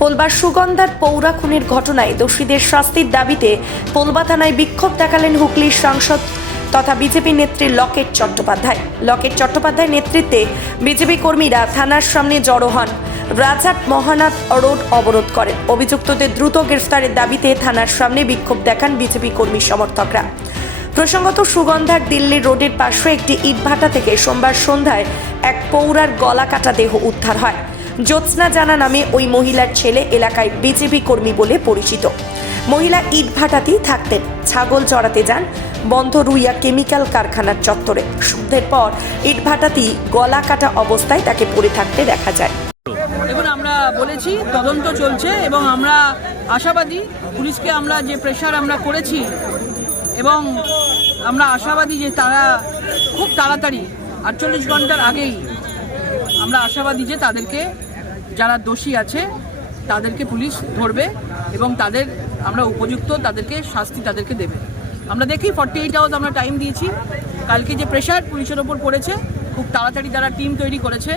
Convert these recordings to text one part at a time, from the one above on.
পোলবার সুগন্ধার পৌরা খুনের ঘটনায় দোষীদের শাস্তির দাবিতে পোলবা থানায় বিক্ষোভ দেখালেন হুগলির সাংসদ তথা বিজেপি নেত্রী লকেট চট্টোপাধ্যায়ের নেতৃত্বে বিজেপি কর্মীরা থানার সামনে জড়ো হন। রাজাট মহানাথ রোড অবরোধ করেন। অভিযুক্তদের দ্রুত গ্রেফতারের দাবিতে থানার সামনে বিক্ষোভ দেখান বিজেপি কর্মী সমর্থকরা। প্রসঙ্গত, সুগন্ধার দিল্লি রোডের পাশে একটি ইটভাটা থেকে সোমবার সন্ধ্যায় এক পৌরার গলা কাটা দেহ উদ্ধার হয়। জ্যোৎস্না জানা নামে ওই মহিলার ছেলে এলাকায় বিজেপি কর্মী বলে পরিচিত। মহিলা ইটভাটাতেই থাকতেন। ছাগল চড়াতে যান বন্ধ রুইয়া কেমিক্যাল কারখানার চত্বরে। সন্ধ্যের পর ইটভাটাতেই গলা কাটা অবস্থায় তাকে পড়ে থাকতে দেখা যায়। দেখুন, আমরা বলেছি তদন্ত চলছে এবং আমরা আশাবাদী পুলিশকে আমরা যে প্রেশার আমরা করেছি এবং আমরা আশাবাদী যে তারা খুব তাড়াতাড়ি 48 ঘন্টার আগেই আমরা আশাবাদী যে তাদেরকে যারা দোষী আছে তাদেরকে পুলিশ ধরবে এবং তাদের আমরা উপযুক্ত তাদেরকে শাস্তি তাদেরকে দেবে। আমরা দেখি 48 আওয়ার্স আমরা টাইম দিয়েছি। কালকে যে প্রেশার পুলিশের ওপর পড়েছে, খুব তাড়াতাড়ি তারা টিম তৈরি করেছে,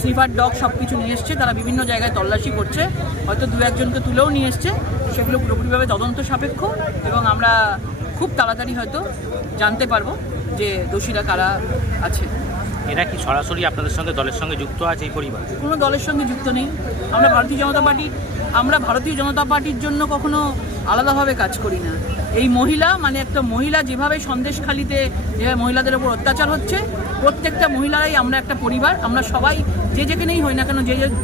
স্লিপার ডগ সব কিছু নিয়ে এসছে। তারা বিভিন্ন জায়গায় তল্লাশি করছে, হয়তো দু একজনকে তুলেও নিয়ে এসছে। সেগুলো পুরোপুরিভাবে তদন্ত সাপেক্ষ এবং আমরা খুব তাড়াতাড়ি হয়তো জানতে পারবো যে দোষীরা কারা আছে। এরা কি সরাসরি আপনাদের সঙ্গে দলের সঙ্গে যুক্ত আছে এই পরিবার? কোনো দলের সঙ্গে যুক্ত নেই। আমরা ভারতীয় জনতা পার্টির জন্য কখনো আলাদাভাবে কাজ করি না। এই মহিলা মানে একটা মহিলা যেভাবে সন্দেশখালিতে যেভাবে মহিলাদের ওপর অত্যাচার হচ্ছে, প্রত্যেকটা মহিলারাই আমরা একটা পরিবার। আমরা সবাই যে যেখানেই হই না কেন,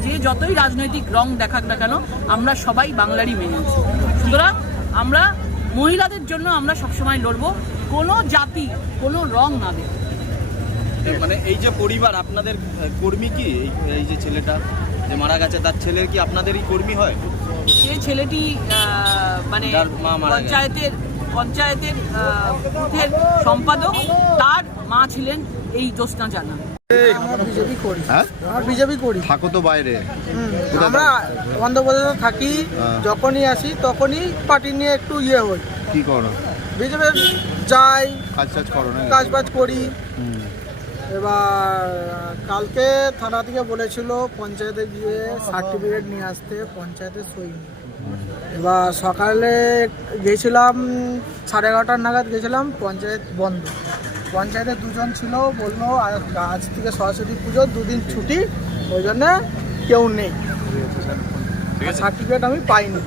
যে যতই রাজনৈতিক রং দেখাক না কেন, আমরা সবাই বাংলারই মেয়ে আছি। সুতরাং আমরা মহিলাদের জন্য আমরা সবসময় লড়বো, কোনো জাতি কোনো রং না দেয়। মানে এই যে পরিবার আপনাদের কর্মী কি এই যে ছেলেটা যে মারা গেছে তার ছেলের কি আপনাদেরই কর্মী হয়? যে ছেলেটি মানে পঞ্চায়েতের বুথের সম্পাদক, তার মা ছিলেন এই জ্যোৎস্না জানা। বিজেপি করি থাকো তো বাইরে, আমরা অন্ধ্রপ্রদেশে থাকি। যখনই আসি তখনই পার্টি নিয়ে একটু হই। কি করো? বিজেপি যাই, কাজ করো না? কাজ করি। এবার কালকে থানা থেকে বলেছিল পঞ্চায়েতে গিয়ে সার্টিফিকেট নিয়ে আসতে, পঞ্চায়েতে সই। এবার সকালে গেছিলাম 11:30 নাগাদ গেছিলাম, পঞ্চায়েত বন্ধ। পঞ্চায়েতে দুজন ছিল, বললো আজ থেকে সরস্বতী পুজো, 2 দিন ছুটি, ওই জন্য কেউ নেই। সার্টিফিকেট আমি পাইনি।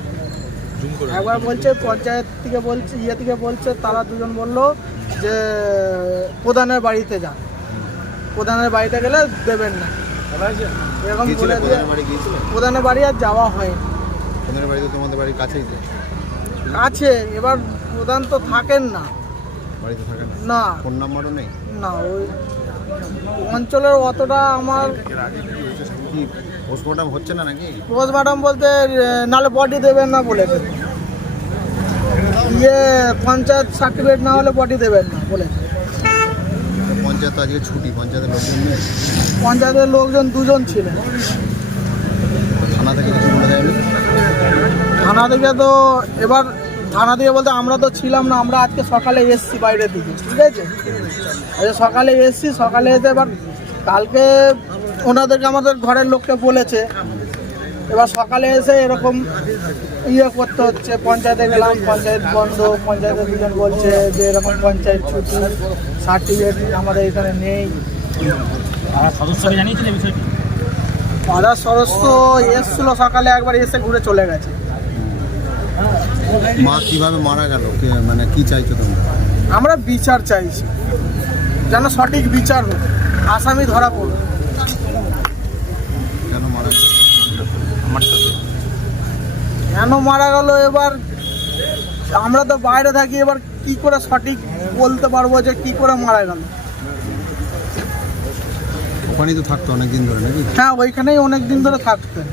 একবার বলছে পঞ্চায়েত থেকে বলছে তারা দুজন বললো যে প্রধানের বাড়িতে যান, প্রধানের বাড়িতে গেলে দেবেন না, এরকম বলে দিয়ে প্রধানের বাড়ি আর যাওয়া হয়নি। প্রধানের বাড়ি তো তোমাদের বাড়ির কাছেই আছে, এবার প্রধান তো থাকেন না, বাড়িতে থাকেন না, ফোন নাম্বারও নেই না। ওই অঞ্চলের অতটা আমার কি পোস্টমর্টম হচ্ছে না নাকি? পোস্টমর্টম বলতে নালে বডি দেবেন না বলেছে। পঞ্চায়েত সার্টিফিকেট না হলে বডি দেবেন না বলেছে। পঞ্চায়েত আজকে ছুটি, পঞ্চায়েতের লোকজন নেই? পঞ্চায়েতের লোকজন 2জন ছিলেন। থানা থেকে কিছু বলে দেয়নি? থানা থেকে তো এবার থানা থেকে বলতে আমরা তো ছিলাম না, আমরা আজকে সকালে এসছি বাইরে থেকে, ঠিক আছে? সকালে এসছি, সকালে এসে এবার কালকে ওনাদেরকে আমাদের ঘরের লোককে বলেছে। এবার সকালে এসে এরকম করতে হচ্ছে। পঞ্চায়েতে গেলাম, পঞ্চায়েত বন্ধ। পঞ্চায়েতে দুজন বলছে যে এরকম পঞ্চায়েত ছুটি, সার্টিফিকেট আমাদের এখানে নেই। সদস্যকে জানিয়েছিলেন বিষয়টি? আধার সদস্য এসছিল সকালে, একবার এসে ঘুরে চলে গেছে। মা কিভাবে মারা গেল, মানে কি চাইছো তুমি? আমরা বিচার চাইছি, যেন সঠিক বিচার হোক, আসামি ধরা পড়ুক। কেন মারা গেল? কেন মারা গেল এবার আমরা তো বাইরে থাকি, এবার কি করে সঠিক বলতে পারবো যে কি করে মারা গেল। ওখানেই তো থাকতো অনেকদিন ধরে নাকি? হ্যাঁ, ওইখানেই অনেক দিন ধরে থাকতেন।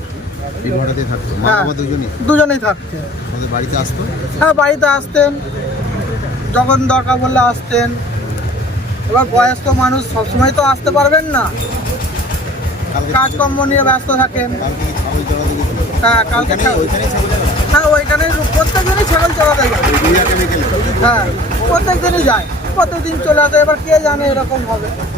এই ঘরেতেই থাকতো? মা বাবা দুজনেই থাকতেন। আমাদের বাড়িতে আসতো? হ্যাঁ, বাড়িতে আসতেন, যখন দরকার বললে আসতেন। এবার বয়স্ক মানুষ সবসময় তো আসতে পারবেন না, কাজকর্ম নিয়ে ব্যস্ত থাকেন। হ্যাঁ, কালকে হ্যাঁ ওইখানেই প্রত্যেক দিনই ছাগল চড়াতে যায়। হ্যাঁ, প্রত্যেক দিনই যায়, প্রত্যেক দিন চলে আসে। এবার কে জানে এরকম হবে।